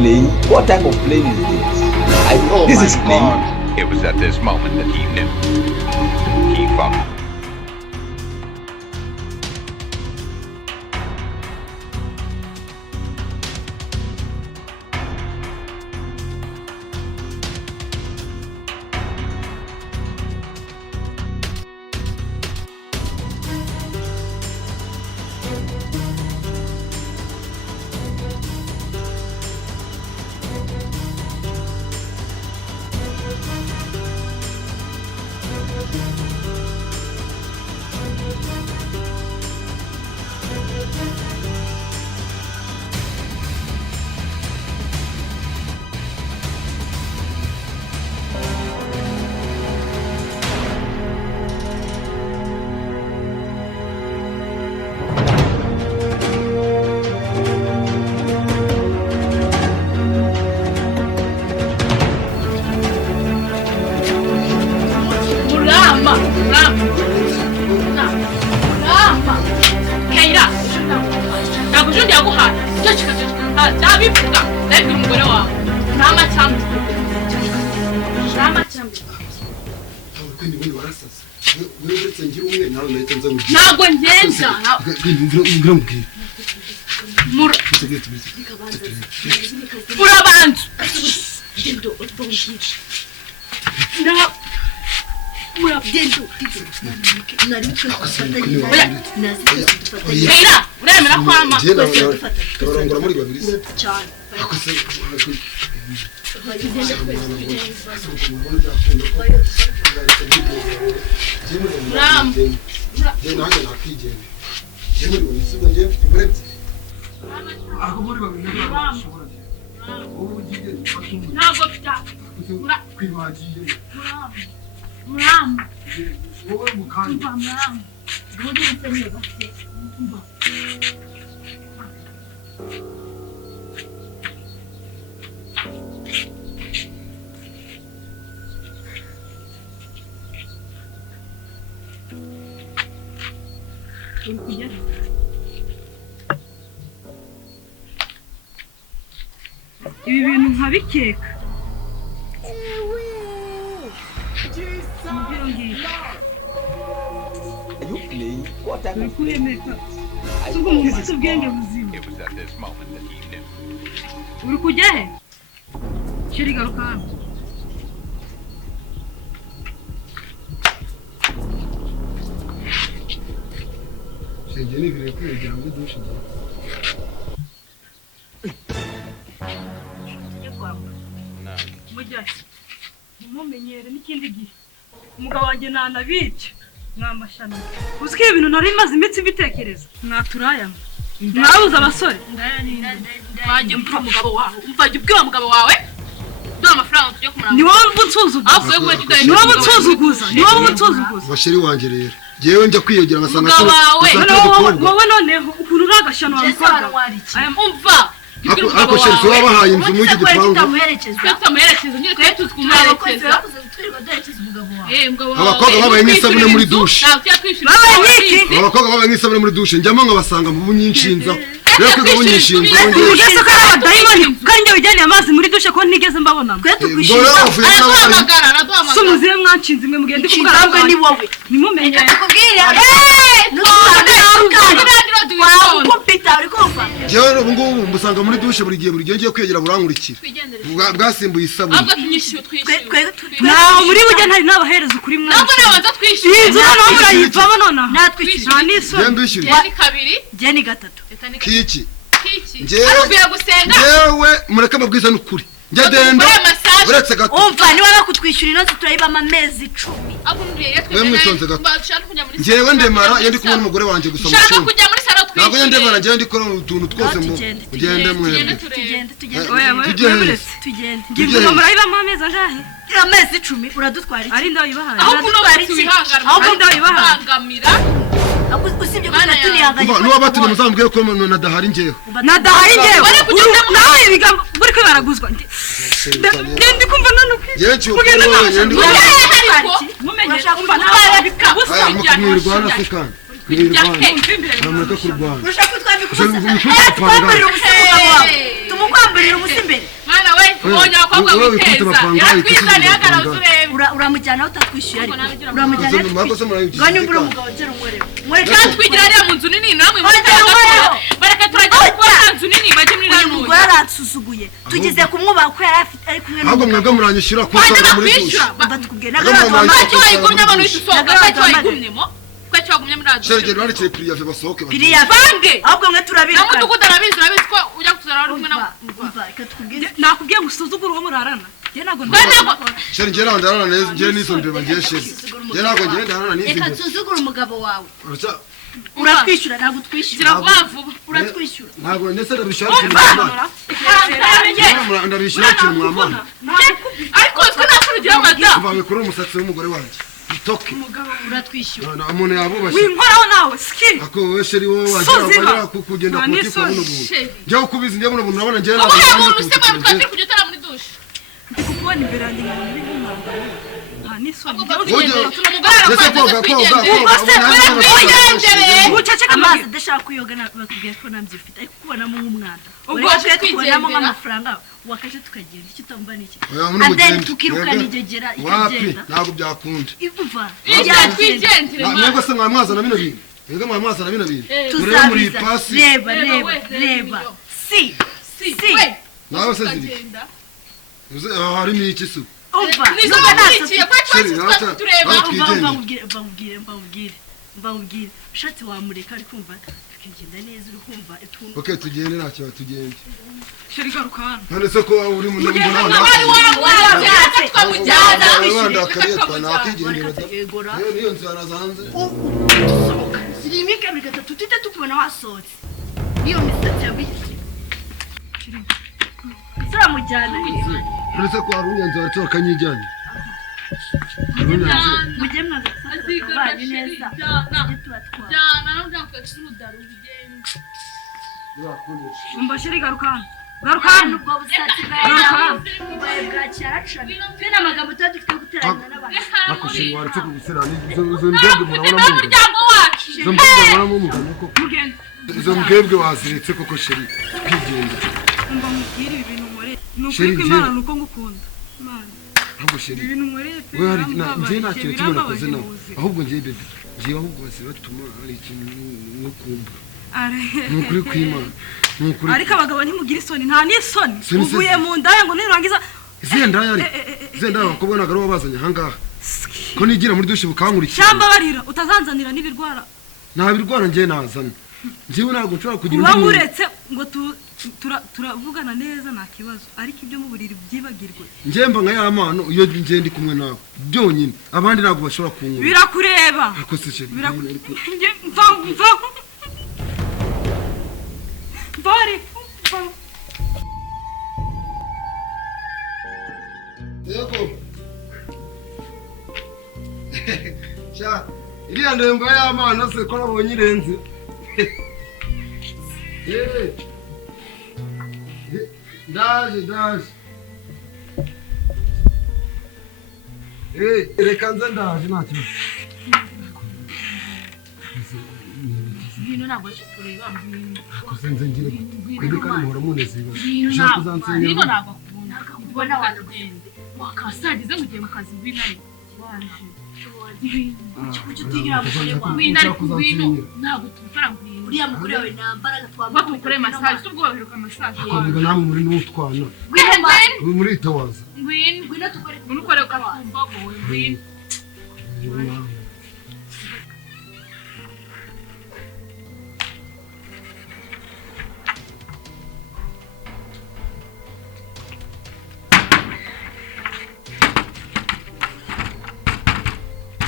playing? What type of playing is this? This is playing. It was at this moment that he knew. He fucked. Ibi bintu nkabikeka uri kujya he? Shiri garuka hano. Shengeni bire kwigira ngo dushe. Mumenyere n'ikindi gihe umugabo wanjye nanabica mwamashana uziko ibintu nari maze imitsi mbitekereza mwaturayama mwabuze abasore waje umugabo wawe umvaje ubwira umugabo wawe do amafaranga tujye kumuranga ni wowe mbunsuzuguza ni wowe mbunsuzuguza ni wowe mbunsuzuguza bashiri wanje rero jewe njya kwiyogera ngasanga wowe noneho ukuntu uragashano wa mukobwa aya umva ako sherifu wabahaye inzu mu gipangu tutamuherekeza nyine twe tutumuherekeza abakobwa babaye nk'isabune muri dushe abakobwa babaye nk'isabune muri dushe njyamo nkabasanga mu bunyinshinza rero kwiga bunyinshinza ugeze ko ari abadayimoni kandi njye wijyaniye amazi muri dushe ko ntigeze mbabona twe tukwishinza araduhamagara sumuziye mwanshinze imwe mugende kugaragara ni wowe nimumenye jewe ubu ngubu mbusanga muri dushe buri gihe ngiye kwegera burankurikira bwasimbuye isabune naho muri bujya ntari nabahereza ukuri mwana ntabwo nabanza twishyura inzu noneho murayivamo nonaha natwishyura nta n'isoni jeni kabiri jeni gatatu kiki arubiye gusenga jewe mureke amabwiza n'ukuri njya denda uretse gato umva niba bakutwishyura inoze turayibamo amezi 10 we mwitonze gato njyewe ndemara iyo ndi kumwe n'umugore wanjye gusa mu cyumba ntabwo njye ndemara njyewe ndi kora utuntu twose mu ugende mwebwe tugende murayibamo amezi angahe amezi 10 uradutwara iki ari ndayibahaye ahubwo ndayibahangamira usibye kuza tunihanganye nuba batune muzambwiye ko nadahari njyewe nawe ibigambo buri ko baraguzwa ndi kumva nanuki yenshi kugenda urashaka kumva nawe bikabusa mwirwana se kandi mwirwana namureka kurwana urashaka twabikuza twabirira ubusabwa bwawe umukwambarira umusimbere mwana we ubonye abakobwa witeza yakwizana yagara uzurebe uramujyana utatwishyuye ariko uramujyana ngo nimbura umugabo agera umurebe twatwigira ariya mu nzu nini namwe bareka turajya kuba nzu nini bajye muri uyu mugore arasuzuguye tugize kumwubaha ko yari afite ari kumwe ahubwo mwebwe muranyishyura ko usanga muri dushe batukubwiye n'agato ntacyo wayigumye abantu usohoka ntacyo wayigumyemo twacyo wagumye muri radio Serge barikire priyafe basohoke biriya bange ahubwo mwe turabizi na mudugudu arabizi ko ujya kutuzara ari kumwe na umva reka tukubwiye nakubwiye ngo usuzugure uwo murarana je nago Serge ngera ndarana neza ngiye nizo mbeba ngiye sheze je nago ngiye ndarana nizo reka tuzugure umugabo wawe uratwishyura ntabwo twishyura vuba uratwishyura ntabwo ndetse ndabishaka kumwana ndabishaka kumwana ariko twe nakurugira amata uvawe kuri umusatsi w'umugore wanjye itoke uratwishyura umuntu yabubashye winkoraho nawe ski ako wese ari wowe wagira kugenda ku tipa buno buntu njye ukubizi njye buno buntu nabona njye nabwo umuntu se bwa twatiri kujya utara muri dushe ndikubona imbere yanjye ngo ni nk'umwanda nta n'isoni amazi adashaka kuyoga bakubwiye ko nabyo ufite ariko kubonamo nk'umwanda uretse tukubonamo nk'amafaranga wakaje tukagenda icyo utamva ni iki adeni tukirukana igegera ikagenda ntabwo byakunda ivuva mwebwe se mwamwazana bino bintu mwebwe mwamwazana bino bintu tuzabiza reba si nawe se ziri harimo iki se umva nizo banikiye kwa twatsi tureba mbabwire ushatse wamureka ari kumva tukagenda neza uri kumva okay tugende ntacyo tugende sheri garuka hano none se ko uri mu mbona wanda kariye twanakigendera niyo nzara zanze sirimike muri gatatu tute tukubona wasohotse niyo misatsi yabiki turamujyana none se ko ari unyanze waretse bakanyijyana mujye mwazabanye neza jana n'ubwakwetse n'udaro ugende umva sheri garuka hano ubwo busatsi bwawe bwacyaracana twe n'amagambo tuba dufite guteranya n'abantu akosheri waretse kugusera izo mbwebwe murabona mu umuryango wacu izo mbwebwe murabona mu mugano ko mugende izo mbwebwe waziretse koko sheri twigende umva mubwire ibi bintu nkore nukuri ko imana nuko ngukunda imana ahubwo sheri ibintu nkoreye pe we hari njye ntacyo kimwe nakoze nawe ahubwo njye bebe njye ahubwo bose batuma hari ikintu no kumva ni ukuri kw'imana ni ukuri ariko abagabo ntimugira isoni nta n'isoni uvuye mu ndaya ngo nirangiza zendaya abakobwa ntabwo ari bo bazanye ahangaha ko nigira muri dushe bukankurikira cyangwa barira utazanzanira n'ibirwara nta birwara njye nazana njyewe ntabwo nshobora kugira uba nkuretse ngo turavugana neza nta kibazo ariko ibyo mu buriri byibagirwe njye mba nka ya mano iyo njye ndi kumwe nawe byonyine abandi ntabwo bashobora kunkura birakureba ariko se sheri yego sha iriya ndembo y'amana se ko nabonye irenze ndaje reka nze ndaje nta kibazo ngwino ntabwo tureba akoze nze ngire kwebe kandi muhora munezerwa ngwino ushaka kuzansenyera ntabwo kubona wanagende wakasagize ngo ugiye mu kazi ngwino waje kuki utigira mugore wawe ngwino ariko ngwino ntabwo tubikora ngwino uriya mugore wawe nambaraga twambaye bakukore massage tubwo baheruka massage akomeza namwe muri n'utwana ngwino muri itawaza ngwino ukore ukakumva wowe ngwino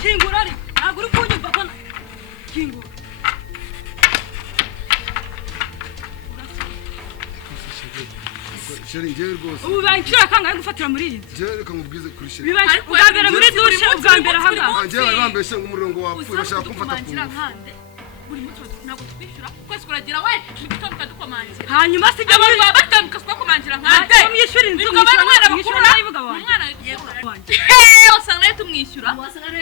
kingura ari ntabwo uri kunyumva ko kingura sheri njyewe rwose ubu bancyura kangahe gufatira muri iyi nzu njyewe reka nkubwize kuri sheri ubwa mbere muri dushe ubwa mbere ahangaha njyewe bari bambeshye ngo umurongo wapfuye bashaka kumfata ku ngufu buri munsi ntabwo twishyura kwezi kuragira we mu gitondo ukadukomangira hanyuma si ibyo abantu baba batamuka twakomangira nkande mwishyura inzu usanga nayo tumwishyura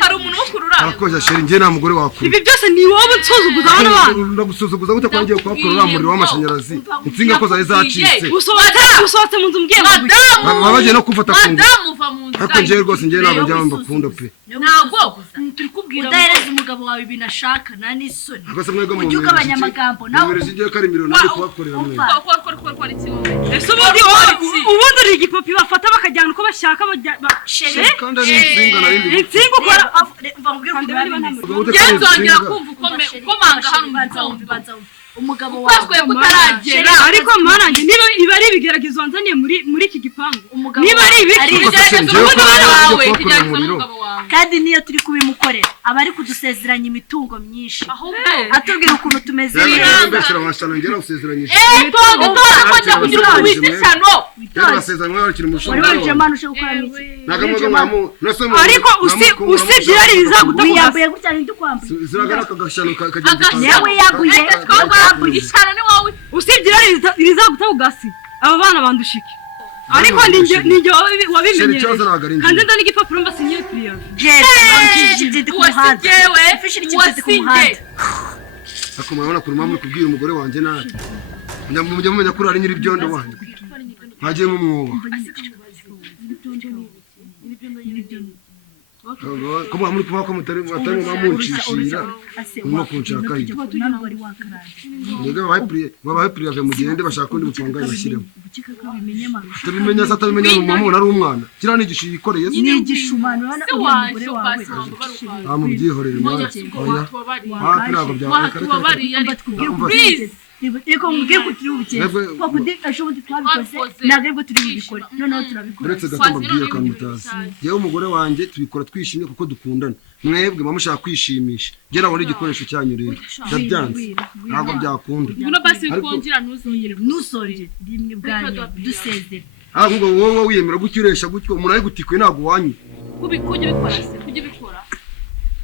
hari umuntu ukurura arakoze sheri njye nta mugore wakuru ibi byose ni wowe nsuzuguza hano bana ndagusuzuguza gute kwangiye kuhakorera umuriro w'amashanyarazi insinga ko zari zacitse usohotse mu nzu mbwiye baba bagiye no kumfata ku ngufu madamu uva mu nzu ariko njyewe rwose njyewe ntabwo njya mbakunda pe ntabwo turi kubwira udahereza umugabo wawe ibintu ashaka nta n'isoni akose mwego mu ujye ugabanya amagambo nawe ugiye ko ari miliyoni ari kuhakorera mwe kora ikibazo ese ubundi uri igipopi bafata bakajyana uko bashaka kandi ari insinga narindi insinga ukora byazongera kumva ukomanga hano mu umugabo wawe kutaragera ariko mwanange niba iba ari ibigeragezo wanzaniye muri iki gipangu niba ari kandi niyo turi kubimukorera aba ari kudusezeranya imitungo myinshi atubwira ukuntu tumeze ariko usibye irari rizagutaguyambuye gutya ntidukwambuye nawe yaguye usibye irari rizagutagugasi aba bana bandushike ariko ninjye wabimenyereye kandi ndani igipapuro mbasinyiye kuriya ako murabona kuri mama kubwira umugore wanjye nabi mujya mumenya ko ari nyiri ibyondo wanjye ntagiye nk'umwoba ko muri kuvuga ko mutari bamunshishira no kunshaka iyo babaye prive mugende bashaka undi mutunga bashyiremo tubimenya se atabimenya mu mama ari umwana kira ni igishiri ikoreye ni igishumano hano umugore wawe amubyihorere mwana oya hafi ntabwo please Eko mubwiye ko turi ubukene kuko ashobora twabikoze ntabwo turi bubikora noneho turabikora uretse gato mbabwiye akantu mutazi yewe umugore wanjye tubikora twishimye kuko dukundana mwebwe bamushaka kwishimisha gera abone igikoresho cyanyu rero ndabyanze ntabwo byakunda ngino basi kongera nuzongere rimwe bwanyu dusezere ahubwo wowe wiyemera gukiresha gutyo umuntu ari gutikwe ntabwo wanyu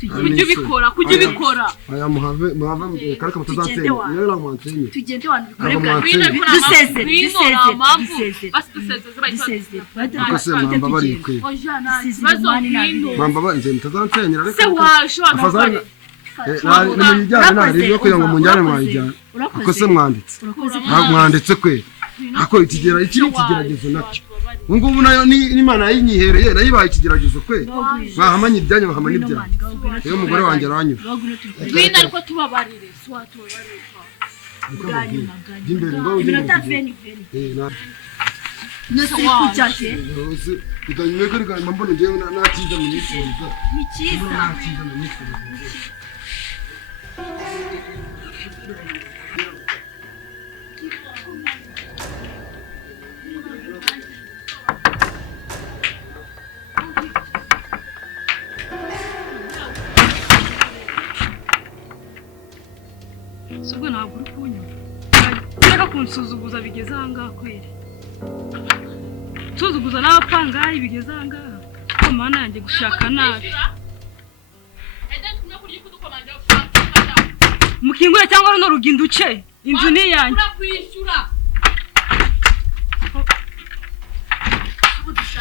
kujya ubikora aya muhave kareka mutazatsenye yewe namwansenye tugende wantu bikore dusezere akose mamba bari kwe mamba banze mutazansenyera reka se washobora afazana ni mujyana nari yo kugira ngo munjyane mwayijyana akose mwanditse kwe ako ikigeragezo nacyo ngubu nayo ni Imana yinyihereye nayibaye ikigeragezo kwe mwahamanye ibyanyu mwahamanye ibyanyu rero umugore wanjye aranyura twina ariko tubabarire imbere ngo iminota veni nose kucyake bitanyume ko rigamba mbona ngiye nakiza mu nifuriza ni cyiza nakiza mu nifuriza subwo ntabwo uri kunyuma reka kunsuzuguza bigeze ahangaha kweri nsuzuguza n'abapangayi bigeze ahangaha ko mana yanjye gushaka nabi mukingure cyangwa runo ruginda uce inzu ni iyanjye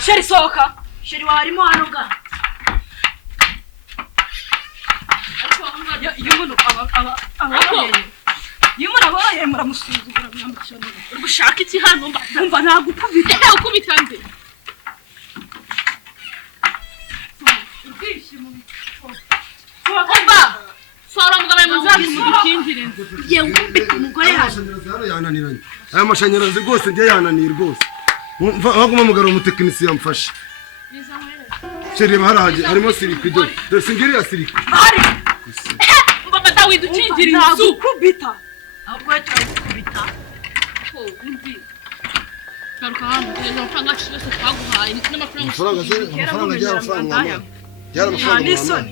sheri sohoka sheri wawe arimo hano ga abaye muramusuzugura mwamushana uri gushaka iki hano umva nagukubita ukubita nde umva sora mugabo muzazi mudukingire ye ngubita umugore hano yananiranye aya mashanyarazi rwose njye yananiye rwose baguma mugaro umutekinisiye yamfashe sheri baharaje harimo siripido dore ngiriya siripi mbaba dawidukingire inzu nagukubita ahubwo turagukubita undi garuka hano tugeze amafaranga yacu yose twaguhaye amafaranga n'isoni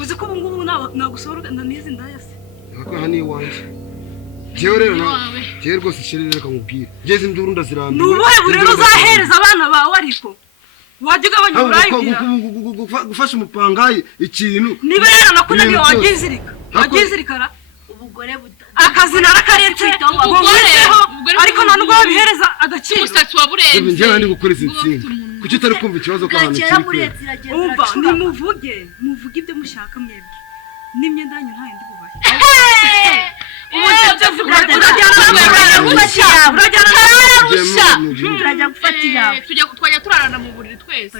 uzi ko ubu ngubu nagusohora n'izi ndaya se ako hani iwanjye jewe rero jewe rwose sheri reka nkubwire ngeze induru ndazirambiwe ni ubuhe burero uzahereza abana bawe ariko wajya ugabanya uburayibwira gufasha umupangayi ikintu niba rero nakunaniye wagizirikara ubugore akazi narakaretse ngo mwizeho ariko nta nubwo wabihereza agaciro umusatsi waburenze njye nandi gukora izi nsinga kuki utari kumva ikibazo ko ahantu kiri kure umva nimuvuge muvuge ibyo mushaka mwebwe n'imyenda yanyu ntayo ndi bubahe turajya gufata iyawe twajya turarana mu buriri twese